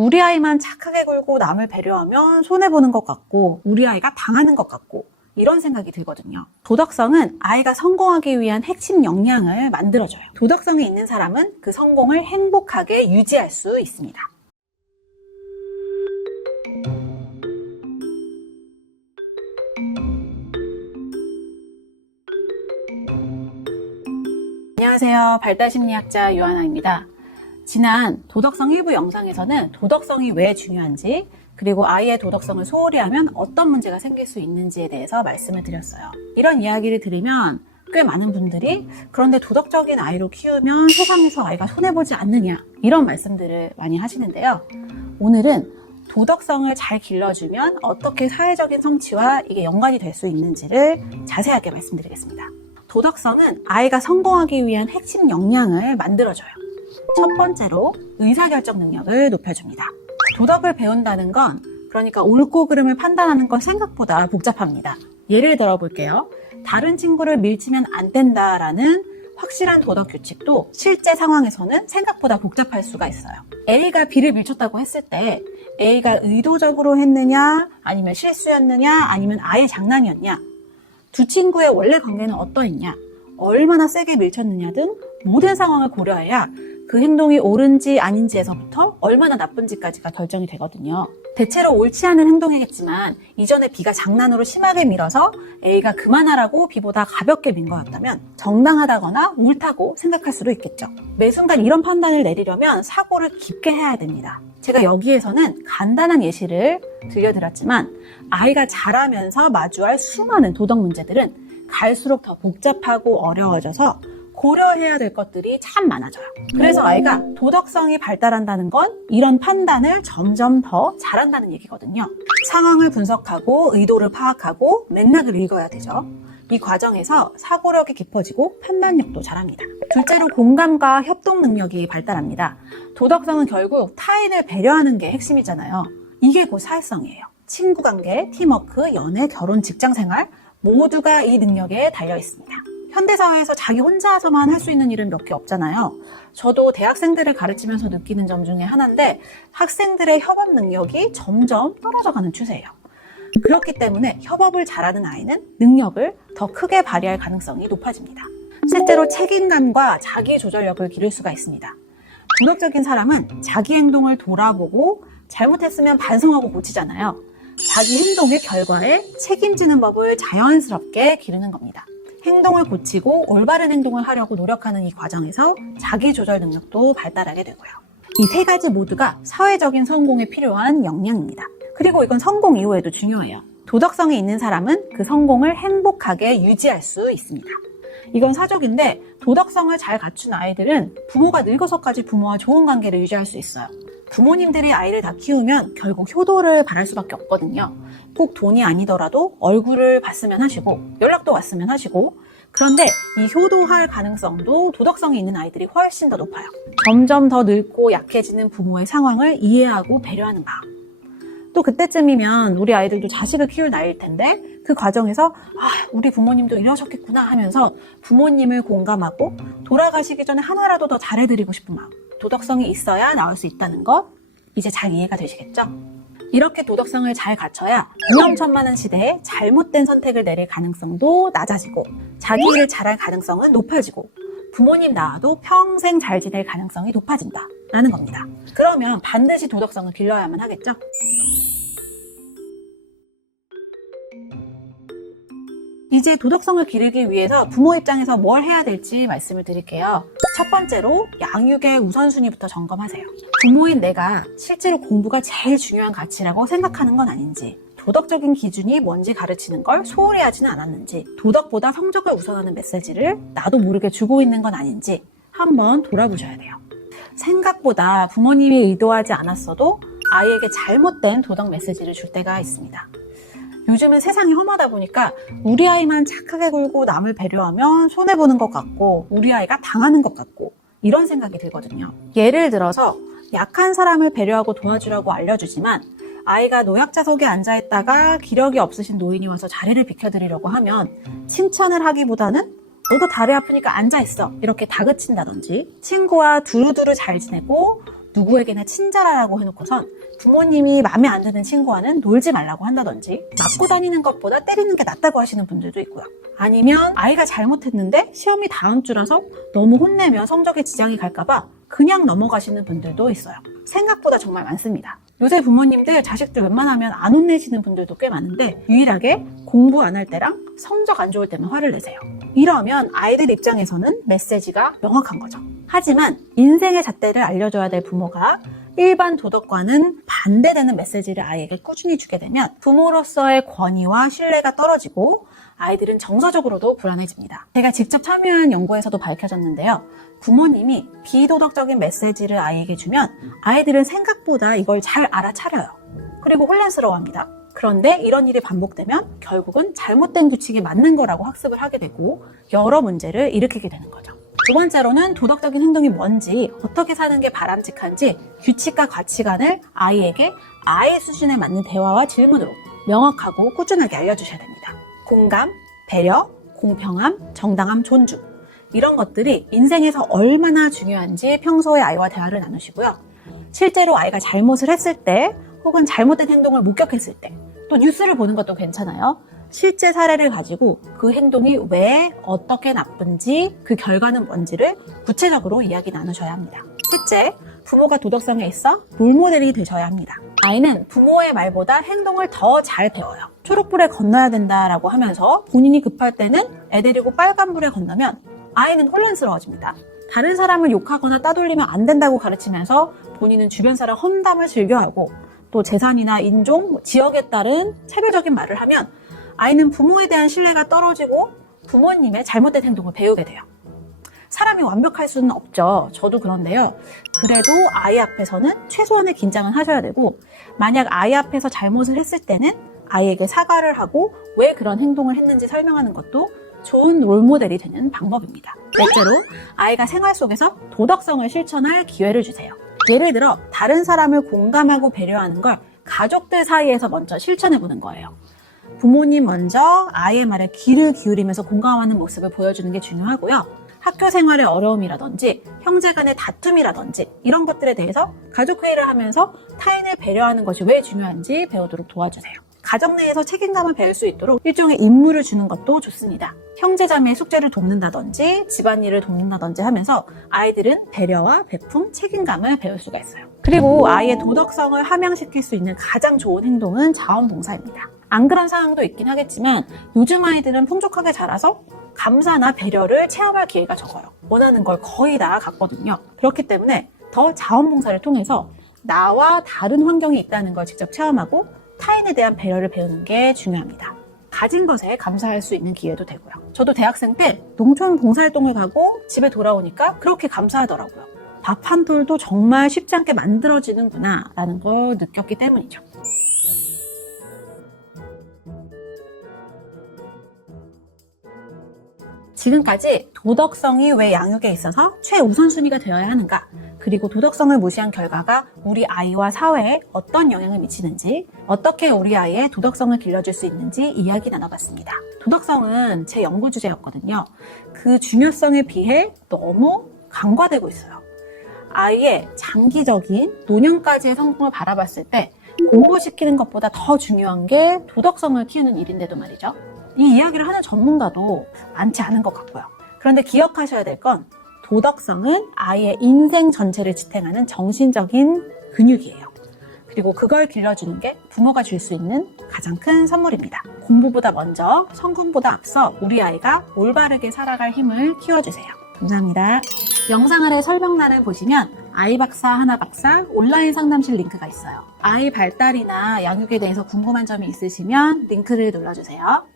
우리 아이만 착하게 굴고 남을 배려하면 손해보는 것 같고 우리 아이가 당하는 것 같고 이런 생각이 들거든요. 도덕성은 아이가 성공하기 위한 핵심 역량을 만들어줘요. 도덕성이 있는 사람은 그 성공을 행복하게 유지할 수 있습니다. 안녕하세요. 발달심리학자 유하나입니다. 지난 도덕성 1부 영상에서는 도덕성이 왜 중요한지 그리고 아이의 도덕성을 소홀히 하면 어떤 문제가 생길 수 있는지에 대해서 말씀을 드렸어요. 이런 이야기를 들으면 꽤 많은 분들이 그런데 도덕적인 아이로 키우면 세상에서 아이가 손해보지 않느냐 이런 말씀들을 많이 하시는데요. 오늘은 도덕성을 잘 길러주면 어떻게 사회적인 성취와 이게 연관이 될 수 있는지를 자세하게 말씀드리겠습니다. 도덕성은 아이가 성공하기 위한 핵심 역량을 만들어줘요. 첫 번째로 의사결정 능력을 높여줍니다. 도덕을 배운다는 건 그러니까 옳고 그름을 판단하는 건 생각보다 복잡합니다. 예를 들어 볼게요. 다른 친구를 밀치면 안 된다라는 확실한 도덕 규칙도 실제 상황에서는 생각보다 복잡할 수가 있어요. A가 B를 밀쳤다고 했을 때 A가 의도적으로 했느냐 아니면 실수였느냐 아니면 아예 장난이었냐 두 친구의 원래 관계는 어떠했냐 얼마나 세게 밀쳤느냐 등 모든 상황을 고려해야 그 행동이 옳은지 아닌지에서부터 얼마나 나쁜지까지가 결정이 되거든요. 대체로 옳지 않은 행동이겠지만 이전에 B가 장난으로 심하게 밀어서 A가 그만하라고 B보다 가볍게 민 거였다면 정당하다거나 옳다고 생각할 수도 있겠죠. 매 순간 이런 판단을 내리려면 사고를 깊게 해야 됩니다. 제가 여기에서는 간단한 예시를 들려드렸지만 아이가 자라면서 마주할 수많은 도덕 문제들은 갈수록 더 복잡하고 어려워져서 고려해야 될 것들이 참 많아져요. 그래서 아이가 도덕성이 발달한다는 건 이런 판단을 점점 더 잘한다는 얘기거든요. 상황을 분석하고 의도를 파악하고 맥락을 읽어야 되죠. 이 과정에서 사고력이 깊어지고 판단력도 자랍니다. 둘째로 공감과 협동 능력이 발달합니다. 도덕성은 결국 타인을 배려하는 게 핵심이잖아요. 이게 곧 사회성이에요. 친구 관계, 팀워크, 연애, 결혼, 직장생활 모두가 이 능력에 달려 있습니다. 현대사회에서 자기 혼자서만 할 수 있는 일은 몇 개 없잖아요. 저도 대학생들을 가르치면서 느끼는 점 중에 하나인데 학생들의 협업 능력이 점점 떨어져가는 추세예요. 그렇기 때문에 협업을 잘하는 아이는 능력을 더 크게 발휘할 가능성이 높아집니다. 실제로 책임감과 자기 조절력을 기를 수가 있습니다. 도덕적인 사람은 자기 행동을 돌아보고 잘못했으면 반성하고 고치잖아요. 자기 행동의 결과에 책임지는 법을 자연스럽게 기르는 겁니다. 행동을 고치고 올바른 행동을 하려고 노력하는 이 과정에서 자기 조절 능력도 발달하게 되고요. 이 세 가지 모두가 사회적인 성공에 필요한 역량입니다. 그리고 이건 성공 이후에도 중요해요. 도덕성이 있는 사람은 그 성공을 행복하게 유지할 수 있습니다. 이건 사족인데 도덕성을 잘 갖춘 아이들은 부모가 늙어서까지 부모와 좋은 관계를 유지할 수 있어요. 부모님들이 아이를 다 키우면 결국 효도를 바랄 수밖에 없거든요. 꼭 돈이 아니더라도 얼굴을 봤으면 하시고 연락도 왔으면 하시고 그런데 이 효도할 가능성도 도덕성이 있는 아이들이 훨씬 더 높아요. 점점 더 늙고 약해지는 부모의 상황을 이해하고 배려하는 마음. 또 그때쯤이면 우리 아이들도 자식을 키울 나이일 텐데 그 과정에서 우리 부모님도 이러셨겠구나 하면서 부모님을 공감하고 돌아가시기 전에 하나라도 더 잘해드리고 싶은 마음. 도덕성이 있어야 나올 수 있다는 것 이제 잘 이해가 되시겠죠? 이렇게 도덕성을 잘 갖춰야 위험천만한 시대에 잘못된 선택을 내릴 가능성도 낮아지고 자기 일을 잘할 가능성은 높아지고 부모님 낳아도 평생 잘 지낼 가능성이 높아진다 라는 겁니다. 그러면 반드시 도덕성을 길러야만 하겠죠? 이제 도덕성을 기르기 위해서 부모 입장에서 뭘 해야 될지 말씀을 드릴게요. 첫 번째로 양육의 우선순위부터 점검하세요. 부모인 내가 실제로 공부가 제일 중요한 가치라고 생각하는 건 아닌지 도덕적인 기준이 뭔지 가르치는 걸 소홀히 하지는 않았는지 도덕보다 성적을 우선하는 메시지를 나도 모르게 주고 있는 건 아닌지 한번 돌아보셔야 돼요. 생각보다 부모님이 의도하지 않았어도 아이에게 잘못된 도덕 메시지를 줄 때가 있습니다. 요즘은 세상이 험하다 보니까 우리 아이만 착하게 굴고 남을 배려하면 손해보는 것 같고 우리 아이가 당하는 것 같고 이런 생각이 들거든요. 예를 들어서 약한 사람을 배려하고 도와주라고 알려주지만 아이가 노약자석에 앉아있다가 기력이 없으신 노인이 와서 자리를 비켜드리려고 하면 칭찬을 하기보다는 너도 다리 아프니까 앉아있어 이렇게 다그친다든지 친구와 두루두루 잘 지내고 누구에게나 친절하라고 해놓고선 부모님이 마음에 안 드는 친구와는 놀지 말라고 한다든지 맞고 다니는 것보다 때리는 게 낫다고 하시는 분들도 있고요. 아니면 아이가 잘못했는데 시험이 다음 주라서 너무 혼내면 성적에 지장이 갈까봐 그냥 넘어가시는 분들도 있어요. 생각보다 정말 많습니다. 요새 부모님들 자식들 웬만하면 안 혼내시는 분들도 꽤 많은데 유일하게 공부 안 할 때랑 성적 안 좋을 때만 화를 내세요. 이러면 아이들 입장에서는 메시지가 명확한 거죠. 하지만 인생의 잣대를 알려줘야 될 부모가 일반 도덕과는 반대되는 메시지를 아이에게 꾸준히 주게 되면 부모로서의 권위와 신뢰가 떨어지고 아이들은 정서적으로도 불안해집니다. 제가 직접 참여한 연구에서도 밝혀졌는데요. 부모님이 비도덕적인 메시지를 아이에게 주면 아이들은 생각보다 이걸 잘 알아차려요. 그리고 혼란스러워합니다. 그런데 이런 일이 반복되면 결국은 잘못된 규칙이 맞는 거라고 학습을 하게 되고 여러 문제를 일으키게 되는 거죠. 두 번째로는 도덕적인 행동이 뭔지, 어떻게 사는 게 바람직한지 규칙과 가치관을 아이에게 아이 수준에 맞는 대화와 질문으로 명확하고 꾸준하게 알려주셔야 됩니다. 공감, 배려, 공평함, 정당함, 존중 이런 것들이 인생에서 얼마나 중요한지 평소에 아이와 대화를 나누시고요. 실제로 아이가 잘못을 했을 때 혹은 잘못된 행동을 목격했을 때 또 뉴스를 보는 것도 괜찮아요. 실제 사례를 가지고 그 행동이 왜 어떻게 나쁜지 그 결과는 뭔지를 구체적으로 이야기 나누셔야 합니다. 셋째, 부모가 도덕성에 있어 롤모델이 되셔야 합니다. 아이는 부모의 말보다 행동을 더 잘 배워요. 초록불에 건너야 된다라고 하면서 본인이 급할 때는 애 데리고 빨간불에 건너면 아이는 혼란스러워집니다. 다른 사람을 욕하거나 따돌리면 안 된다고 가르치면서 본인은 주변 사람 험담을 즐겨하고 또 재산이나 인종, 지역에 따른 차별적인 말을 하면 아이는 부모에 대한 신뢰가 떨어지고 부모님의 잘못된 행동을 배우게 돼요. 사람이 완벽할 수는 없죠. 저도 그런데요. 그래도 아이 앞에서는 최소한의 긴장은 하셔야 되고 만약 아이 앞에서 잘못을 했을 때는 아이에게 사과를 하고 왜 그런 행동을 했는지 설명하는 것도 좋은 롤모델이 되는 방법입니다. 넷째로 아이가 생활 속에서 도덕성을 실천할 기회를 주세요. 예를 들어 다른 사람을 공감하고 배려하는 걸 가족들 사이에서 먼저 실천해보는 거예요. 부모님 먼저 아이의 말에 귀를 기울이면서 공감하는 모습을 보여주는 게 중요하고요. 학교 생활의 어려움이라든지 형제 간의 다툼이라든지 이런 것들에 대해서 가족회의를 하면서 타인을 배려하는 것이 왜 중요한지 배우도록 도와주세요. 가정 내에서 책임감을 배울 수 있도록 일종의 임무를 주는 것도 좋습니다. 형제자매의 숙제를 돕는다든지 집안일을 돕는다든지 하면서 아이들은 배려와 배품, 책임감을 배울 수가 있어요. 그리고 아이의 도덕성을 함양시킬 수 있는 가장 좋은 행동은 자원봉사입니다. 안 그런 상황도 있긴 하겠지만 요즘 아이들은 풍족하게 자라서 감사나 배려를 체험할 기회가 적어요. 원하는 걸 거의 다 갖거든요. 그렇기 때문에 더 자원봉사를 통해서 나와 다른 환경이 있다는 걸 직접 체험하고 타인에 대한 배려를 배우는 게 중요합니다. 가진 것에 감사할 수 있는 기회도 되고요. 저도 대학생 때 농촌 봉사활동을 가고 집에 돌아오니까 그렇게 감사하더라고요. 밥 한 톨도 정말 쉽지 않게 만들어지는구나 라는 걸 느꼈기 때문이죠. 지금까지 도덕성이 왜 양육에 있어서 최우선순위가 되어야 하는가, 그리고 도덕성을 무시한 결과가 우리 아이와 사회에 어떤 영향을 미치는지, 어떻게 우리 아이의 도덕성을 길러줄 수 있는지 이야기 나눠봤습니다. 도덕성은 제 연구 주제였거든요. 그 중요성에 비해 너무 간과되고 있어요. 아이의 장기적인 노년까지의 성공을 바라봤을 때 공부시키는 것보다 더 중요한 게 도덕성을 키우는 일인데도 말이죠. 이 이야기를 하는 전문가도 많지 않은 것 같고요. 그런데 기억하셔야 될 건 도덕성은 아이의 인생 전체를 지탱하는 정신적인 근육이에요. 그리고 그걸 길러주는 게 부모가 줄 수 있는 가장 큰 선물입니다. 공부보다 먼저, 성공보다 앞서 우리 아이가 올바르게 살아갈 힘을 키워주세요. 감사합니다. 영상 아래 설명란을 보시면 아이박사 하나박사 온라인 상담실 링크가 있어요. 아이 발달이나 양육에 대해서 궁금한 점이 있으시면 링크를 눌러주세요.